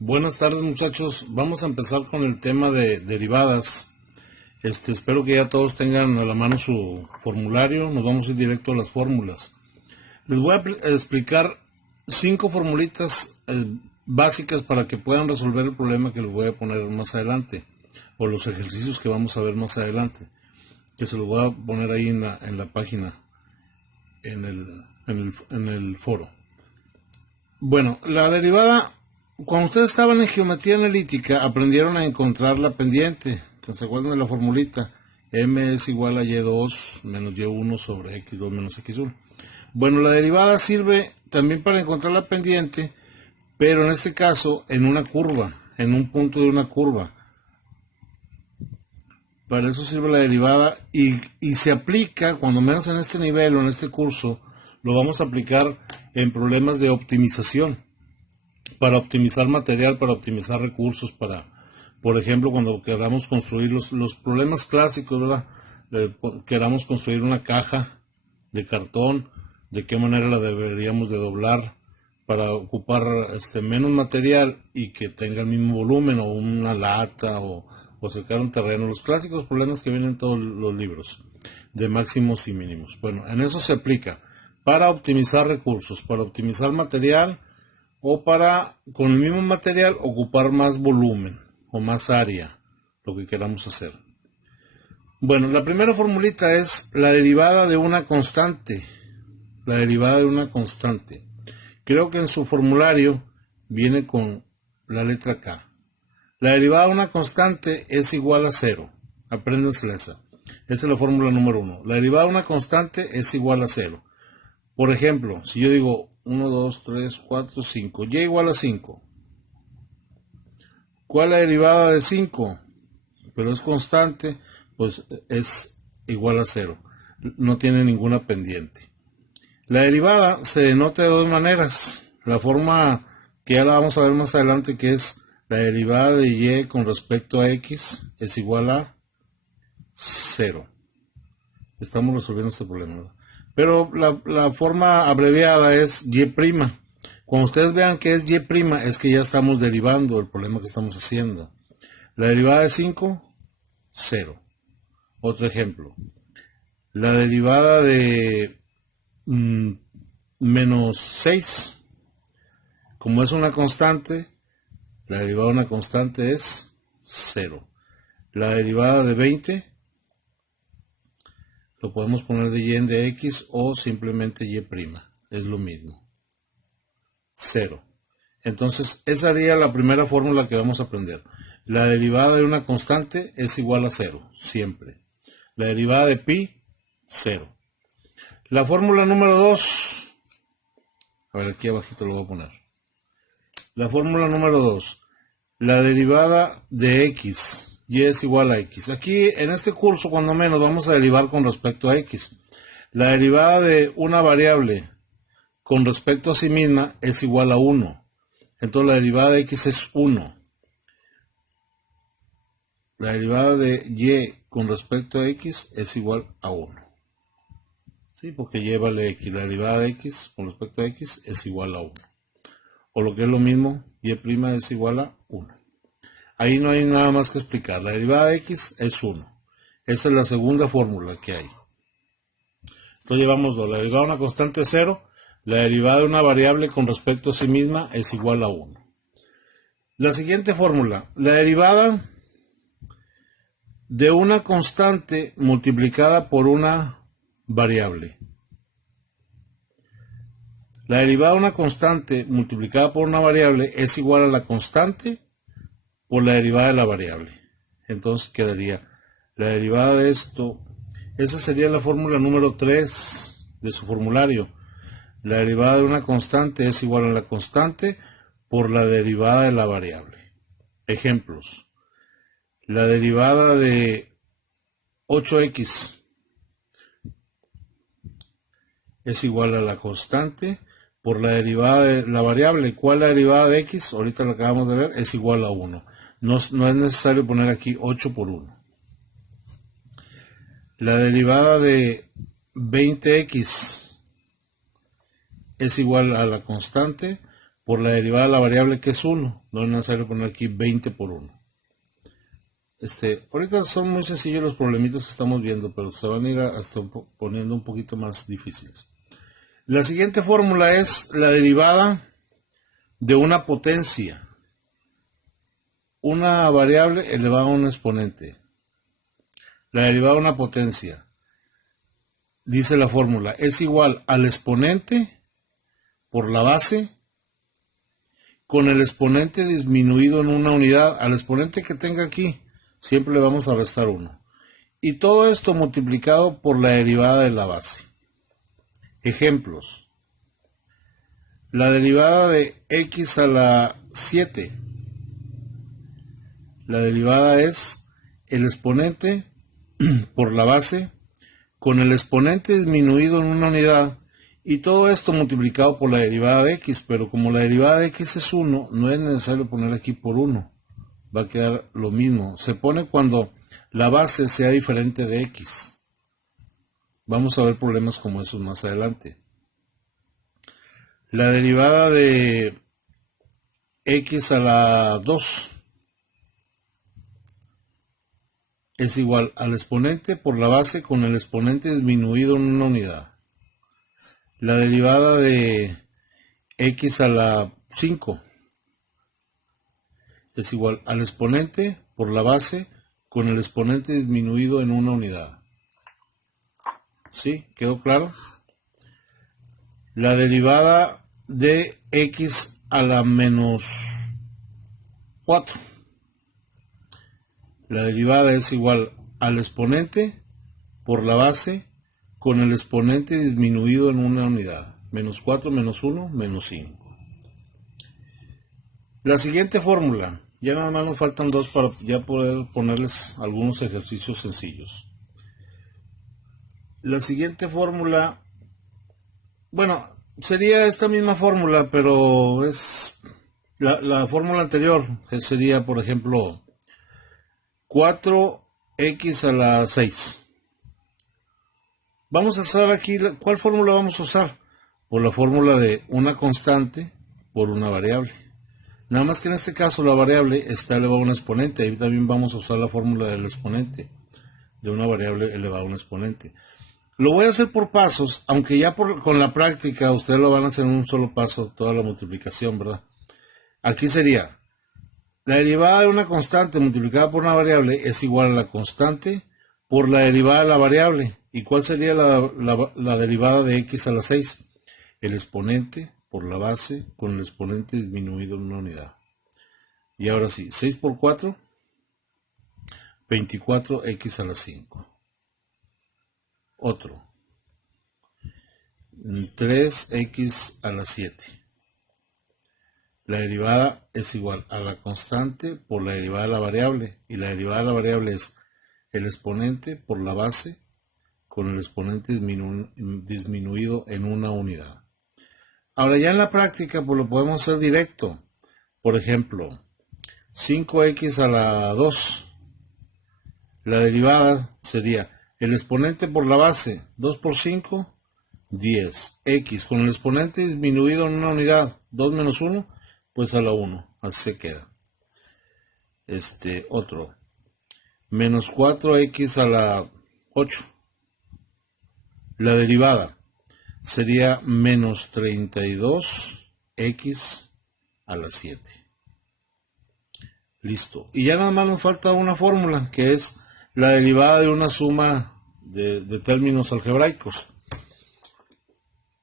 Buenas tardes, muchachos. Vamos a empezar con el tema de derivadas. Espero que ya todos tengan a la mano su formulario. Nos vamos a ir directo a las fórmulas. Les voy a explicar 5 formulitas básicas para que puedan resolver el problema que les voy a poner más adelante, o los ejercicios que vamos a ver más adelante, que se los voy a poner ahí en la página, en el foro. Bueno, la derivada, cuando ustedes estaban en geometría analítica, aprendieron a encontrar la pendiente. ¿Se acuerdan de la formulita? M es igual a Y2 menos Y1 sobre X2 menos X1. Bueno, la derivada sirve también para encontrar la pendiente, pero en este caso en una curva, en un punto de una curva. Para eso sirve la derivada y se aplica, cuando menos en este nivel o en este curso, lo vamos a aplicar en problemas de optimización, para optimizar material, para optimizar recursos, por ejemplo, cuando queramos construir los problemas clásicos, ¿verdad? Queramos construir una caja de cartón, de qué manera la deberíamos de doblar para ocupar menos material y que tenga el mismo volumen, o una lata, o sacar un terreno, los clásicos problemas que vienen en todos los libros, de máximos y mínimos. Bueno, en eso se aplica para optimizar recursos, para optimizar material, o para, con el mismo material, ocupar más volumen o más área, lo que queramos hacer. Bueno, la primera formulita es la derivada de una constante. La derivada de una constante. Creo que en su formulario viene con la letra K. La derivada de una constante es igual a 0. Apréndansela esa. Esa es la fórmula número 1. La derivada de una constante es igual a 0. Por ejemplo, si yo digo 1, 2, 3, 4, 5, y igual a 5. ¿Cuál es la derivada de 5? Pero es constante, pues es igual a 0. No tiene ninguna pendiente. La derivada se denota de dos maneras. La forma que ya la vamos a ver más adelante, que es la derivada de y con respecto a x, es igual a 0. Estamos resolviendo este problema, ¿verdad? Pero la forma abreviada es y'. Cuando ustedes vean que es y', es que ya estamos derivando el problema que estamos haciendo. La derivada de 5, 0. Otro ejemplo. La derivada de menos 6. Como es una constante, la derivada de una constante es 0. La derivada de 20 lo podemos poner de y en de x o simplemente y'. Es lo mismo. 0. Entonces, esa sería la primera fórmula que vamos a aprender. La derivada de una constante es igual a 0, siempre. La derivada de pi, 0. La fórmula número 2. A ver, aquí abajito lo voy a poner. La fórmula número 2. La derivada de x. Y es igual a x. Aquí, en este curso, cuando menos, vamos a derivar con respecto a x. La derivada de una variable con respecto a sí misma es igual a 1. Entonces, la derivada de x es 1. La derivada de y con respecto a x es igual a 1. Sí, porque y vale x. La derivada de x con respecto a x es igual a 1. O lo que es lo mismo, y' es igual a 1. Ahí no hay nada más que explicar. La derivada de x es 1. Esa es la segunda fórmula que hay. Entonces llevamos dos. La derivada de una constante es 0. La derivada de una variable con respecto a sí misma es igual a 1. La siguiente fórmula. La derivada de una constante multiplicada por una variable. La derivada de una constante multiplicada por una variable es igual a la constante por la derivada de la variable. Entonces quedaría la derivada de esto. Esa sería la fórmula número 3 de su formulario. La derivada de una constante es igual a la constante por la derivada de la variable. Ejemplos. La derivada de 8x es igual a la constante por la derivada de la variable. ¿Cuál es la derivada de x? Ahorita lo acabamos de ver, es igual a 1. No es necesario poner aquí 8 por 1. La derivada de 20x es igual a la constante por la derivada de la variable que es 1. No es necesario poner aquí 20 por 1. Ahorita son muy sencillos los problemitas que estamos viendo, pero se van a ir hasta poniendo un poquito más difíciles. La siguiente fórmula es la derivada de una potencia. Una variable elevada a un exponente. La derivada de una potencia, dice la fórmula, es igual al exponente por la base con el exponente disminuido en una unidad. Al exponente que tenga aquí, siempre le vamos a restar 1. Y todo esto multiplicado por la derivada de la base. Ejemplos. La derivada de x a la 7. La derivada es el exponente por la base con el exponente disminuido en una unidad y todo esto multiplicado por la derivada de x, pero como la derivada de x es 1, no es necesario poner aquí por 1, va a quedar lo mismo. Se pone cuando la base sea diferente de x. Vamos a ver problemas como esos más adelante. La derivada de x a la 2 es igual al exponente por la base con el exponente disminuido en una unidad. La derivada de x a la 5 es igual al exponente por la base con el exponente disminuido en una unidad. ¿Sí? ¿Quedó claro? La derivada de x a la menos 4. La derivada es igual al exponente por la base con el exponente disminuido en una unidad. Menos 4 menos 1 menos 5. La siguiente fórmula, ya nada más nos faltan dos para ya poder ponerles algunos ejercicios sencillos. La siguiente fórmula, bueno, sería esta misma fórmula, pero es la fórmula anterior, que sería, por ejemplo, 4x a la 6. Vamos a usar aquí, ¿cuál fórmula vamos a usar? Por la fórmula de una constante por una variable. Nada más que en este caso la variable está elevada a un exponente. Ahí también vamos a usar la fórmula del exponente, de una variable elevada a un exponente. Lo voy a hacer por pasos, aunque ya con la práctica ustedes lo van a hacer en un solo paso, toda la multiplicación, ¿verdad? Aquí sería la derivada de una constante multiplicada por una variable es igual a la constante por la derivada de la variable. ¿Y cuál sería la derivada de x a la 6? El exponente por la base con el exponente disminuido en una unidad. Y ahora sí, 6 por 4, 24x a la 5. Otro, 3x a la 7. La derivada es igual a la constante por la derivada de la variable. Y la derivada de la variable es el exponente por la base con el exponente disminuido en una unidad. Ahora ya en la práctica pues lo podemos hacer directo. Por ejemplo, 5x a la 2. La derivada sería el exponente por la base, 2 por 5, 10. X con el exponente disminuido en una unidad, 2 menos 1, pues a la 1. Así se queda. Otro. Menos 4x a la 8. La derivada sería menos 32x a la 7. Listo. Y ya nada más nos falta una fórmula, que es la derivada de una suma de términos algebraicos.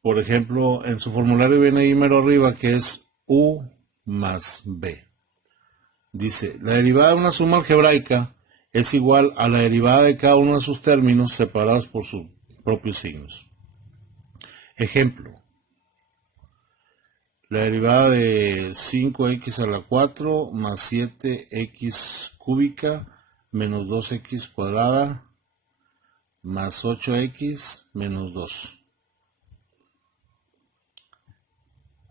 Por ejemplo, en su formulario viene ahí mero arriba, que es u más b. Dice, la derivada de una suma algebraica es igual a la derivada de cada uno de sus términos separados por sus propios signos. Ejemplo, la derivada de 5x a la 4 más 7x cúbica menos 2x cuadrada más 8x menos 2.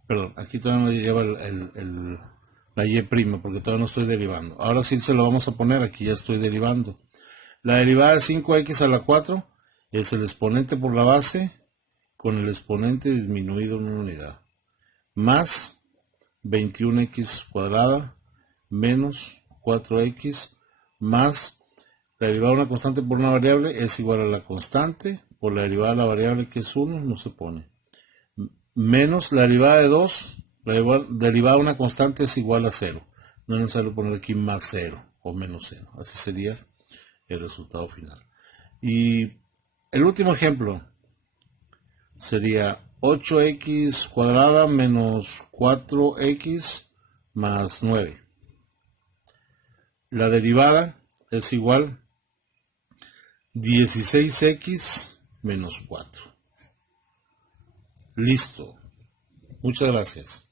Perdón, aquí todavía no lleva la y' porque todavía no estoy derivando. Ahora sí se lo vamos a poner, aquí ya estoy derivando. La derivada de 5x a la 4 es el exponente por la base con el exponente disminuido en una unidad. Más 21x cuadrada menos 4x más la derivada de una constante por una variable es igual a la constante por la derivada de la variable que es 1, no se pone. Menos la derivada de 2, la derivada de una constante es igual a 0. No es necesario poner aquí más 0 o menos 0. Así sería el resultado final. Y el último ejemplo sería 8x cuadrada menos 4x más 9. La derivada es igual 16x menos 4. Listo. Muchas gracias.